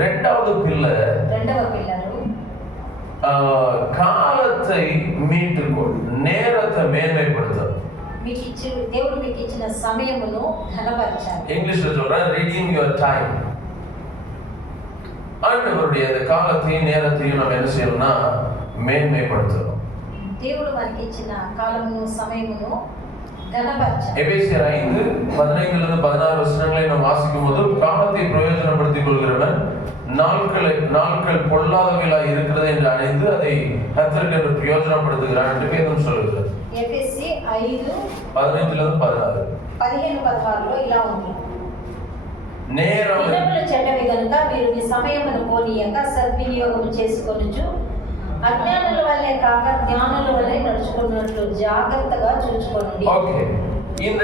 రెండవ పిల్లరు காலத்தை மீட்டுக்கொள், நேரத்தை மேன்மைப்படுத்தும். దేవుడు మీకు ఇచ్చిన సమయమును ఘనపరచాలి. இங்கிலீஷ்ல சொல்றேன், redeem your time. ஆண்டவருடைய அந்த காலத்தையும் நேரத்தையும் நம்ம என்ன செய்யணும்னா மேன்மைப்படுத்தணும். దేవుడు మనకి ఇచ్చిన కాలమును సమయమును ఘనపరచాలి. எபேசியர் 5:15-16 வசனங்களை நாம் வாசிக்கும் போது, காலத்தை பிரயோஜனப்படுத்திக் கொள்கிறவன் நாட்கள் பொல்லாதவைகளாய் இருக்கிறது என்று அணிந்து அதை கர்த்தருக்கு பிரயோஜனப்படுத்துகிறான் என்று வேதம் சொல்லுகிறது. எபேசி 5:15-16 15-16లో ఇలా ఉంది. నేరం దినములు చెడ్డవి గనుక మీరు మీ సమయమును పోనీయక సద్వినియోగము చేసుకొనుచు అజ్ఞానుల వల్లే కాక జ్ఞానుల వల్లే నడుచుకున్నట్లు జాగ్రత్తగా చూచుకోండి. ఓకే, இந்த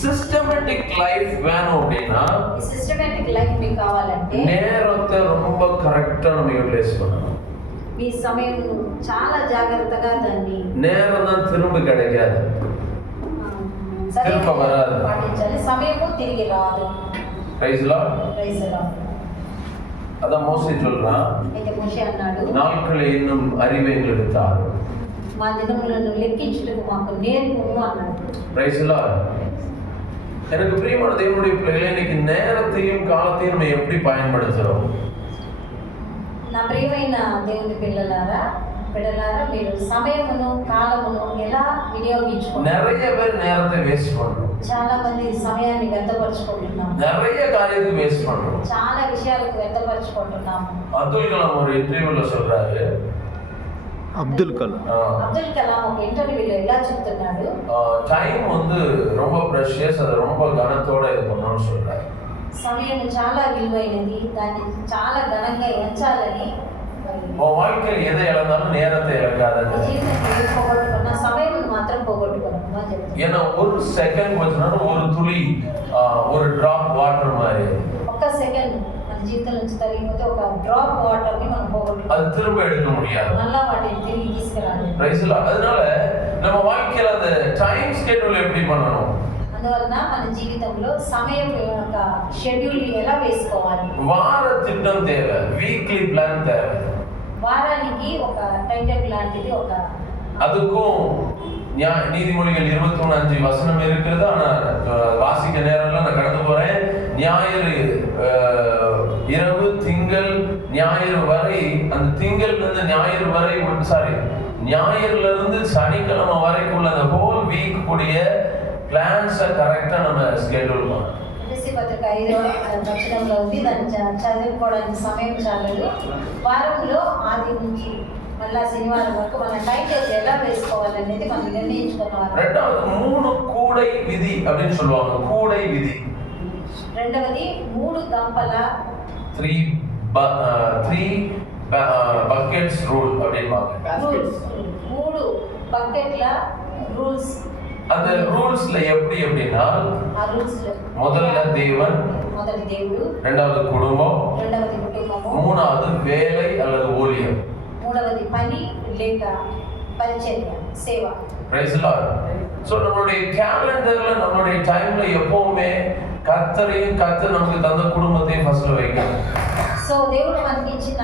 சிஸ்டமேட்டிக் லைஃப் வேணும் அப்படினா, சிஸ்டமேட்டிக் லைஃப் మీకు కావాలంటే நேரத்தை ரொம்ப கரெக்ட்டா நம்ம யூட்டிலைஸ் பண்ணணும். మీ సమయం చాలా జాగ్రత్తగా దాన్ని, நேரம் தான் திரும்ப கிடைக்காது, திரும்ப வராது, పాటించాలి. సమయము తిరిగి రాదు. Praise Lord. அத மோசே சொல்றான், అయితే మోషే అన్నాడు, நாட்களை இன்னும் அறிவை எங்களுக்கு தாரும், మా దినములను లెక్కించుటకు మాకు నేర్పుము అన్నాడు. Praise Lord. எனக்கு பிரியமான தேவனுடைய பிள்ளைகளே, இன்னைக்கு நேரத்தையும் காலத்தையும் நம்ம எப்படி பயன்படுத்துறோம்? నా ప్రియమైన దేవుని పిల్లలారా మీరు సమయమును కాలమును ఎలా వినియోగించుకుంటారు? நிறைய பேர் நேரத்தை வேஸ்ட் பண்றோம். చాలా మంది సమయాన్ని వ్యర్థపరచుకుంటున్నాం. நிறைய காரியத்துக்கு வேஸ்ட் பண்றோம். చాలా విషయాలకు వ్యర్థపరచుకుంటున్నాం. அப்துல் கலாம் ஒரு இன்டர்வியூல சொல்றாரு, அப்துல் கலாம் ఒక ఇంటర్వ్యూలో ఇలా చెప్తున్నాడు, டைம் வந்து ரொம்ப பிரஷியஸ், அது ரொம்ப கனத்தோட இது பண்ணணும்னு சொல்றாரு. సమయం చాలా విలువైనది, దాన్ని చాలా ఘనంగా ఎంచాలని. உன் வாழ்க்கையில் எதை இழந்தாலும் நேரத்தை இழக்காதங்க. జీవితంలో పోగొట్టుకున్న సమయం మాత్రం పోగొట్టుకోవద్దు అని చెప్తున్నాడు. ஏன்னா ஒரு செகண்ட் போச்சுன்னா ஒரு துளி, ஒரு டிராப் வாட்டர் மாதிரி. ఒక్క సెకండ్ మన జీవితం నుంచి తరిగిపోతే ఒక డ్రాప్ వాటర్ ని మనం పోగొట్టుకోవాలి. அது திரும்ப எடுக்க முடியாது. మళ్ళా వాటిని తిరిగి తీసుకురాలి. ரைட் இல்ல. அதனால நம்ம வாழ்க்கையில அந்த டைம் ஸ்கெட்யூல் எப்படி பண்ணணும்? అందువలన మన జీవితంలో సమయం యొక్క షెడ్యూల్ ఎలా వేసుకోవాలి? వార திட்டம் தேவை, வீக்லி பிளான் தேவை. వారానికి ఒక టైం టేబుల్ లాంటిది ఒక, அதுக்கும் நீதிமொழிகள் 21:5 வசனம் இருக்குது. ஆனா வாசிக்க நேரம்ல நான் கடந்து போறேன். ஞாயிறு இரவு, திங்கள் ஞாயிறு வரை, அந்த திங்கள்ல இருந்து ஞாயிறு வரை, ஞாயிறுல இருந்து சனிக்கிழமை வரைக்கும் உள்ள அந்த ஹோல் வீக் கூடிய பிளான்ஸை கரெக்டா நம்ம ஸ்கெட்யூல் பண்ணணும். పత్రిక 5వ వచనంలో ఉంది, దాన్ని చదువుకోవడానికి సమయం చాలదు. వారంలో ఆది నుంచి మళ్ళా శనివారం వరకు మన టైం టేబుల్ ఎలా వేసుకోవాలనేది మనం నిర్ణయించుకోవాలి. ரெண்டாவது 3 கூடை விதி அப்படின்னு சொல்லுவாங்க. கூடை விதி. రెండవది 3 గంపల 3 buckets rule அப்படின்பாங்க. 3 பக்கெட்ல ரூல்ஸ். அந்த ரூல்ஸ்ல எப்படி அப்படின்னா, முதல்ல தேவன், మొదటి దేవుడు, இரண்டாவது குடும்பம், రెండవది కుటుంబము, மூணாவது வேலை அல்லது ஊழியம், మూడవది పని లేక పరిచర్య సేవ. Price Lord. சோ நம்மளுடைய கேலண்டர்ல, நம்மளுடைய டைம்ல எப்பவுமே கர்த்தரையும் கர்த்தர் நமக்கு தந்த குடும்பத்தையும் ஃபர்ஸ்ட்ல வைக்கணும். సో దేవుడు మనకి ఇచ్చిన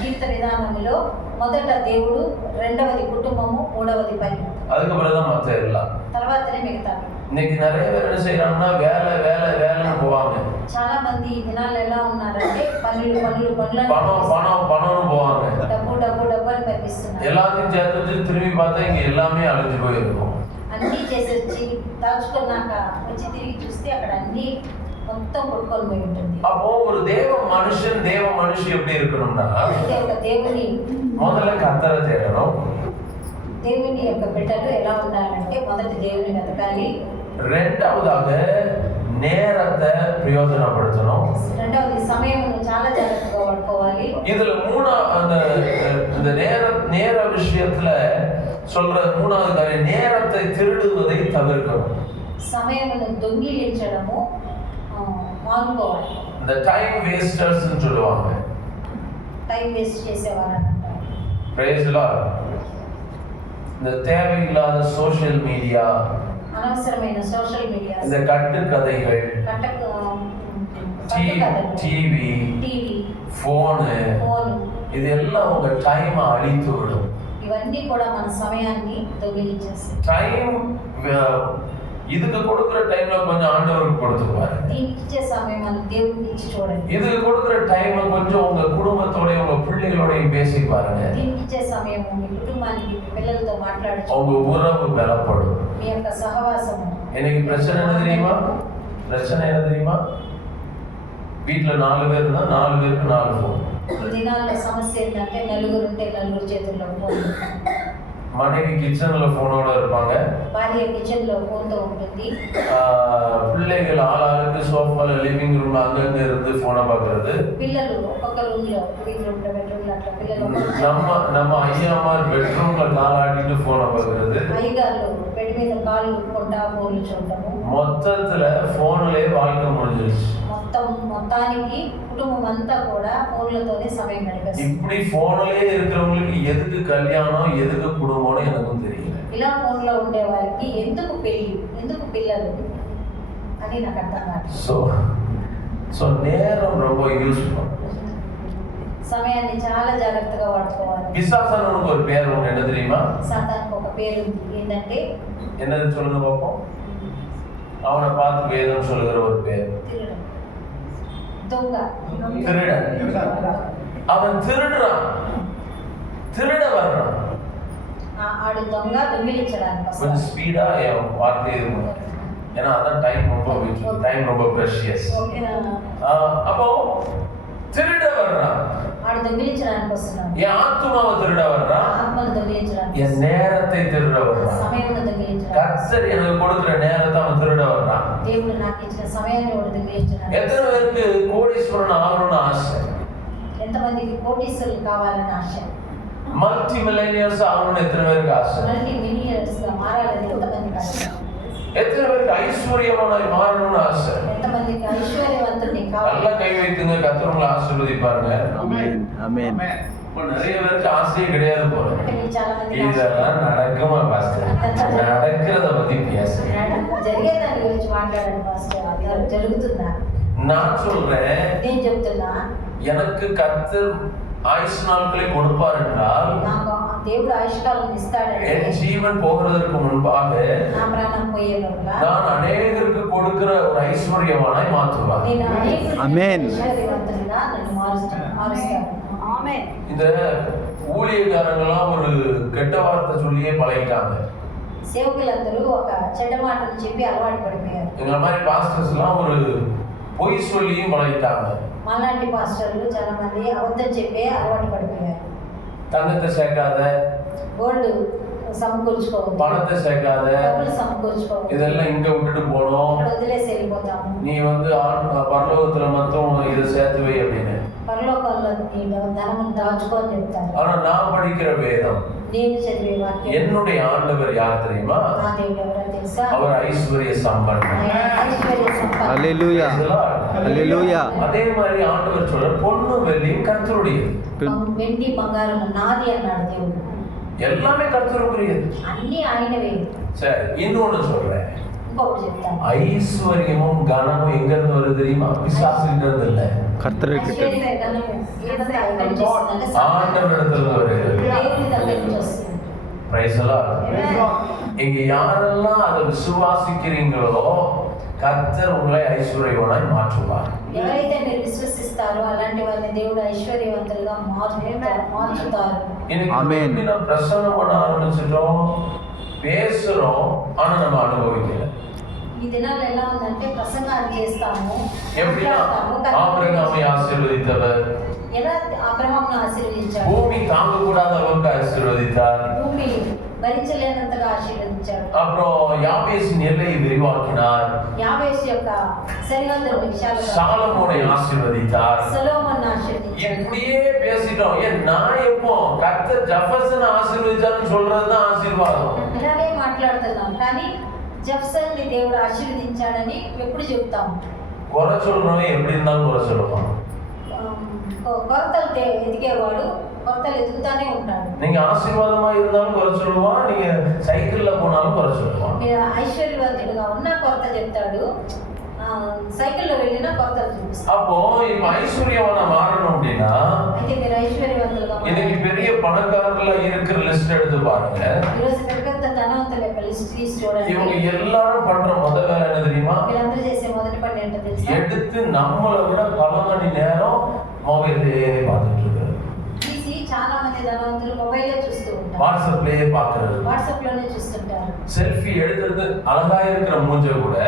జీవిత విధానంలో మొదట దేవుడు, రెండవది కుటుంబము, మూడవది పని, அதுக்கு பிறகுதான் மத்த எல்லாம், తర్వాతనే మిగతా. இன்னைக்கு நிறைய பேர் என்ன செய்யறாங்கன்னா வேலைன்னு போவாங்க. చాలా మంది ఈ దినాల్లో ఎలా ఉన్నారంటే పనులు பணம்னு போவாங்க. డబ్బు అని కనిపిస్తున్నారు. எல்லாத்தையும் சேர்த்து வச்சு திரும்பி பார்த்தா இங்க எல்லாமே அழிஞ்சு போயிருக்கும். అన్నీ చేసేసి దాచుకున్నాక వచ్చి తిరిగి చూస్తే అక్కడ అన్నీ మొత్తం కొట్టుకొని పోయి ఉంటుంది. அப்போ ஒரு தேவ மனுஷி எப்படி இருக்கணும்னா, దేవుని முதல்ல கர்த்தரை தேடணும். దేవుని యొక్క బిడ్డలు ఎలా ఉండాలంటే మొదటి దేవుని వెతకాలి. రెండవதாக நேரத்தை பிரயோஜனப்படுத்தணும். రెండవది సమయమును చాలా జాగ్రత్తగా వాడుకోవాలి. இதுல இந்த நேர விஷயத்துல சொல்ற மூணாவது காரியம், நேரத்தை திருடுவதை தவிர்க்கணும். సమయమును దొంగిలించడము మానుకోవాలి. இந்த டைம் வேஸ்டர்ஸ் ன்னு சொல்லுவாங்க. టైం వేస్ట్ చేసేవారు అంటారు. Praise the Lord. இந்த தேவையில்லாத சோஷியல் மீடியா, అనవసరమైన సోషల్ మీడియా, இந்த கட்டுக்கதைகள், டிவி, ఫోను இதெல்லாம் உங்க டைம் அழித்து விடும். ఇవన్నీ కూడా మన సమయాన్ని దొంగిలించేస్తాయి. டைம் இதுக்கு கொடுக்கிற டைம்ல கொஞ்சம் ஆண்டவருக்கு கொடுத்துருவாரு. దీనికి ఇచ్చే సమయం మనం దేవుడికి ఇచ్చి చూడండి. இதுக்கு கொடுக்கிற டைம் கொஞ்சம் உங்க குடும்பத்தோட உங்க பிள்ளைகளோடையும் பேசி பாருங்க. దీనికి ఇచ్చే సమయం మీ కుటుంబానికి మీ పిల్లలతో మాట్లాడచ్చు. உங்க உறவு பலப்படும். మీ యొక్క సహవాసం. எனக்கு பிரச்சனை என்ன தெரியுமா? பிரச்சனை என்ன தெரியுமா? வீட்டுல 4 பேர் இருந்தா 4 பேருக்கு 4 ஃபோன். ఈ దినాల్లో సమస్య ఏంటంటే నలుగురు ఉంటే నలుగురు చేతుల్లో ఫోన్. மனைவி கிச்சன்ல போனோட இருப்பாங்க. భార్య కిచెన్ లో ఫోన్ తో ఉంటుంది. பிள்ளைகள் ஆளாளுக்கு சோஃபால லிவிங் ரூம்ல அங்கங்க இருந்து போனை பார்க்கிறது. పిల్లలు ఒక్కొక్క రూమ్ లో లివింగ్ రూమ్ లో బెడ్రూమ్ లో అట్లా పిల్లలు நம்ம ஐயாமார் பெட்ரூம்ல காலாடிட்டு போனை பார்க்கிறது. అయ్యగారు బెడ్ మీద కాలు ఊపుకుంటా ఫోన్లు చూడటము. மொத்தத்துல போன்லயே வாழ்க்கை முடிஞ்சிருச்சு. మొత్తానికి కుటుంబం అంతా కూడా ఫోన్లతోనే సమయం గడిపేస్తారు. இப்படி போன்லயே இருக்கிறவங்களுக்கு எதுக்கு கல்யாணம் எதுக்கு குடும்பம்னு எனக்கும் தெரியல. ఇలా ఫోన్లో ఉండే వారికి ఎందుకు పెళ్లి ఎందుకు పిల్లలు అని నాకు అర్థం కాదు. సో நேரம் ரொம்ப யூஸ் பண்ணணும். సమయాన్ని చాలా జాగ్రత్తగా వాడుకోవాలి. பிசாசனுக்கு ஒரு பேர் உண்டு, என்ன தெரியுமா? సాతానుకు ఒక పేరు ఉంది. ఏంటంటే என்னது சொல்லுங்க பாப்போம். அவனை பார்த்து வேதம் சொல்லுகிற ஒரு பேர் దొంగ, திருடன். அவன் திருடுறான், திருட வர்றான். ஆடு దొంగ దొంగిలించడానికి వస్తాడు. கொஞ்சம் ஸ்பீடா என் வார்த்தை இருக்கும், ஏன்னா அதான் டைம் ரொம்ப ப்ரெஷியஸ். அப்போ திருட வர்றான். ஆடு దొంగిలించడానికి వస్తున్నాడు. என் ஆத்துமாவை திருட வர்றான், ఆత్మను దొంగిలించడానికి, என் நேரத்தை திருட வர்றான். సమయాన్ని దొంగిలించడానికి, கர்த்தர் எனக்கு கொடுக்கிற நேரத்தை அவன் திருட வர்றான். దేవుడు నాకు ఇచ్చిన సమయాన్ని వాడు దొంగిలించడానికి. எத்தனை பேருக்கு கோடீஸ்வரன் ஆகணும்னு ஆசை? ఎంతమందికి కోటీశ్వరులు కావాలని ఆశ? மல்டி மில்லியனியர்ஸ் ஆகணும்னு எத்தனை பேருக்கு ஆசை? మల్టీ మిలియనర్స్ గా మారాలని ఎంతమందికి ఆశ? எத்தனை பேருக்கு ஐஸ்வர்யமானாய் மாறணும்னு ஆசை? ఎంతమందికి ఐశ్వర్యవంతుని కావాలి? நல்லா கை வைத்துங்க, கர்த்தர் உங்களை ஆசீர்வதிப்பாருங்க. ஆமென் ஆமென். இப்போ நிறைய பேருக்கு ஆசையே கிடையாது போல. అంటే మీకు చాలా మందికి ఆశ. இதெல்லாம் நடக்குமா பாஸ்டர்? நடக்கிறத பத்தி பேசுறேன். జరిగే దాని గురించి మాట్లాడండి పాస్టర్. అది జరుగుతుందా? நான் சொல்றேன், నేను చెప్తున్నా, எனக்கு கர்த்தர் ஆயுசு நாட்களை கொடுப்பார் என்றால், నాకు దేవుడు ఆయుష్కాలం ఇస్తాడంటే, என் ஜீவன் போகிறதற்கு முன்பாக నా ప్రాణం పోయే లోపల நான் அநேகருக்கு கொடுக்கிற ஒரு ஐஸ்வர்யமானாய் மாற்றுவார். నేను అనేకులకు ఆమేన్. ఐశ్వర్యవంతునిగా నన్ను మారుస్తాను. ఆమేన్. இந்த ஊழியக்காரங்களாம் ஒரு கெட்ட வார்த்தை சொல்லியே பழகிட்டாங்க. సేవకులందరూ ఒక చెడ్డ మాటలు చెప్పి అలవాటు పడిపోయారు. எங்களை மாதிரி பாஸ்டர்ஸ் எல்லாம் ஒரு பொய் சொல்லியும் பழகிட்டாங்க. మాలాంటి పాస్టర్లు చాలా మంది అబద్ధం చెప్పే అలవాటు పడిపోయారు. தங்கத்தை சேர்க்காத, గోల్డ్ సమకూర్చుకోవద్దు, பணத்தை சேர்க்காத, డబ్బులు సమకూర్చుకోవద్దు, இதெல்லாம் இங்க விட்டுட்டு போனோம், ఇక్కడ వదిలేసి వెళ్ళిపోతాము, நீ வந்து பரலோகத்துல மட்டும் இதை சேர்த்து வை அப்படின்னு. పరలోకంలో నీ ధనమును దాచుకో అని చెప్తారు. ஆனா நான் படிக்கிற வேதம், నేను చదివే వాక్యం, என்னுடைய ஆண்டவர் யார் தெரியுமா? నా దేవుడు ఎవరో తెలుసా? அவர் ஐஸ்வர்ய சம்பன்னன். ఆయన ఐశ్వర్య సంపన్న. హల్లెలూయా హల్లెలూయా. அதே மாதிரி ஆண்டவர் சொல்ற பொண்ணு வெள்ளியும் கர்த்தருடையது, వెండి బంగారం నాది అన్నాడు దేవుడు. எல்லாமே கர்த்தருடையது. అన్ని ఆయనవే. சரி, இன்னொன்னு சொல்றேன், ఇంకొకటి చెప్తాను. ஐஸ்வர்யமும் கனமும் எங்க இருந்து வருது தெரியுமா? பிசாசுகிட்ட இருந்து இல்ல, கர்த்தர்கிட்ட. ఐశ్వర్య ధనము ఏదంటే ఆయన నుంచి వస్తుందంటే ஆண்டவரிடத்துல இருந்து வருது. దేవుని దగ్గర నుంచి వస్తుంది. Praise the Lord. இங்க யாரெல்லாம் அதை விசுவாசிக்கிறீங்களோ கர்த்தர் உங்களை ஐஸ்வர்யவானாய் மாற்றுவார். ఎవరైతే మీరు విశ్వసిస్తారో అలాంటి వాళ్ళని దేవుడు ఐశ్వర్యవంతులుగా మార్చుతారు. இன்னைக்கு நம்ம பிரசன்னம் பண்ண ஆரம்பிச்சிட்டோம், பேசுறோம், ஆனா நம்ம அனுபவிக்கல. ఈ దినాల్లో ఎలా ఉందంటే ప్రసంగాలు చేస్తాము, எப்படின்னா మాట్లాడతాము, ஆபிரகாமை ஆசீர்வதித்தவர், ఎలా అబ్రహామును ఆశీర్వదించాడు, பூமி தாங்க கூடாத அளவுக்கு ஆசீர்வதித்தார். భూమి భరించలేనంతగా ఆశీర్వదించాడు. அப்புறம் யாபேசின் எல்லையை விரிவாக்கினார். యాబేసు యొక్క సరిహద్దుల విషయాలు சாலமோனை ஆசீர்வதித்தார். సొలొమోను ఆశీర్వదించాడు. இப்படியே பேசிட்டோம். ஏன் நான் எப்போ கர்த்தர் ஜெஃபர்சனை ஆசீர்வதிச்சாருன்னு சொல்றதுதான் ஆசீர்வாதம். ఇలాగే మాట్లాడుతున్నాం, కానీ జెఫ్సన్ని దేవుడు ఆశీర్వదించాడని ఎప్పుడు చెప్తాము? குறை சொல்றவன் எப்படி இருந்தாலும் குறை சொல்லுவான். కొరతలు ఎదిగేవాడు కొరతలు ఎదుగుతానే ఉంటాడు. நீங்க ஆசீர்வாதமா இருந்தாலும் குறை சொல்லுவான், நீங்க சைக்கிள்ல போனாலும் குறை சொல்லுவான். మీరు ఐశ్వర్యవంతుడుగా ఉన్న కొరత చెప్తాడు, సైకిల్లో వెళ్ళినా కొలతలు చూపిస్తారు. அப்போ இப்ப ஐஸ்வர்யவானா மாறணும் அப்படின்னா అయితే మీరు ఐశ్వర్యవంతులుగా இன்னைக்கு பெரிய பணக்காரர்கள இருக்கிற லிஸ்ட் எடுத்து பாருங்க. ఈరోజు పెద్ద పెద్ద ధనవంతుల యొక్క లిస్ట్ తీసి చూడండి. இவங்க எல்லாரும் பண்ற முதல் வேலை என்ன தெரியுமா? వీళ్ళందరూ చేసే మొదటి పని ఏంటో తెలుసా? எடுத்து நம்மளை விட பல மணி நேரம் மொபைல்லே பார்த்துட்டு இருக்காரு. తీసి చాలా మంది ధనవంతులు మొబైల్లో చూస్తూ ఉంటారు. வாட்ஸ்அப்லயே பார்க்கறது. వాట్సాప్ లోనే చూస్తుంటారు. செல்ஃபி எடுத்துட்டு அழகா இருக்கிற மூஞ்ச கூட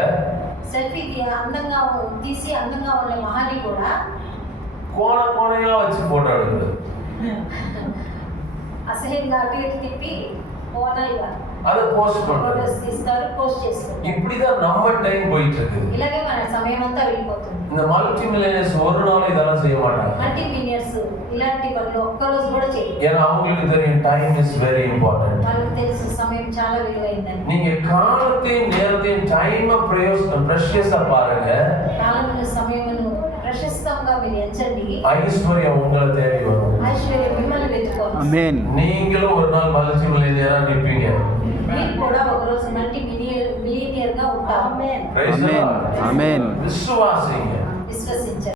సెల్ఫీ అందంగా తీసి అందంగా ఉండే మహాని కూడా கோணையா வச்சு போட்டோ எடுக்கிறது. అసహ్యంగా అటు ఇటు తిప్పి మోడల్గా அதை போஸ்ட் பண்றது. ఫోటోస్ తీస్తారు, పోస్ట్ చేస్తారు. இப்படிதான் நம்ம டைம் போயிட்டு இருக்குது. ఇలాగే మన సమయం అంతా వెళ్ళిపోతుంది. இந்த மல்டி மில்லியனர்ஸ் ஒரு நாள் இதெல்லாம் செய்ய மாட்டாங்க. మల్టీ మిలియనర్స్ ఇలాంటి పనులు ఒక్క రోజు కూడా చేయరు. ஏன்னா அவங்களுக்கு தெரியும் டைம் இஸ் வெரி இம்பார்ட்டன்ட். వాళ్ళకి తెలుసు సమయం చాలా విలువైందని. நீங்க காலத்தையும் நேரத்தையும் டைம் பிரஷியஸா பாருங்க. కాలమును సమయమును ప్రశస్తంగా మీరు ఎంచండి. ஐஸ்வர்யம் உங்களை தேடி வரும். ఐశ్వర్యం మిమ్మల్ని వెతుకోవాలి. ఆమేన్. நீங்களும் ஒரு நாள் மல்டி மில்லியனரா நிப்பீங்க. మీరు కూడా ఒక రోజు మల్టీ మిలియనియర్ గా ఉంటారు. Praise the Lord. ఆమేన్. விசுவாசிங்க. విశ్వసించండి.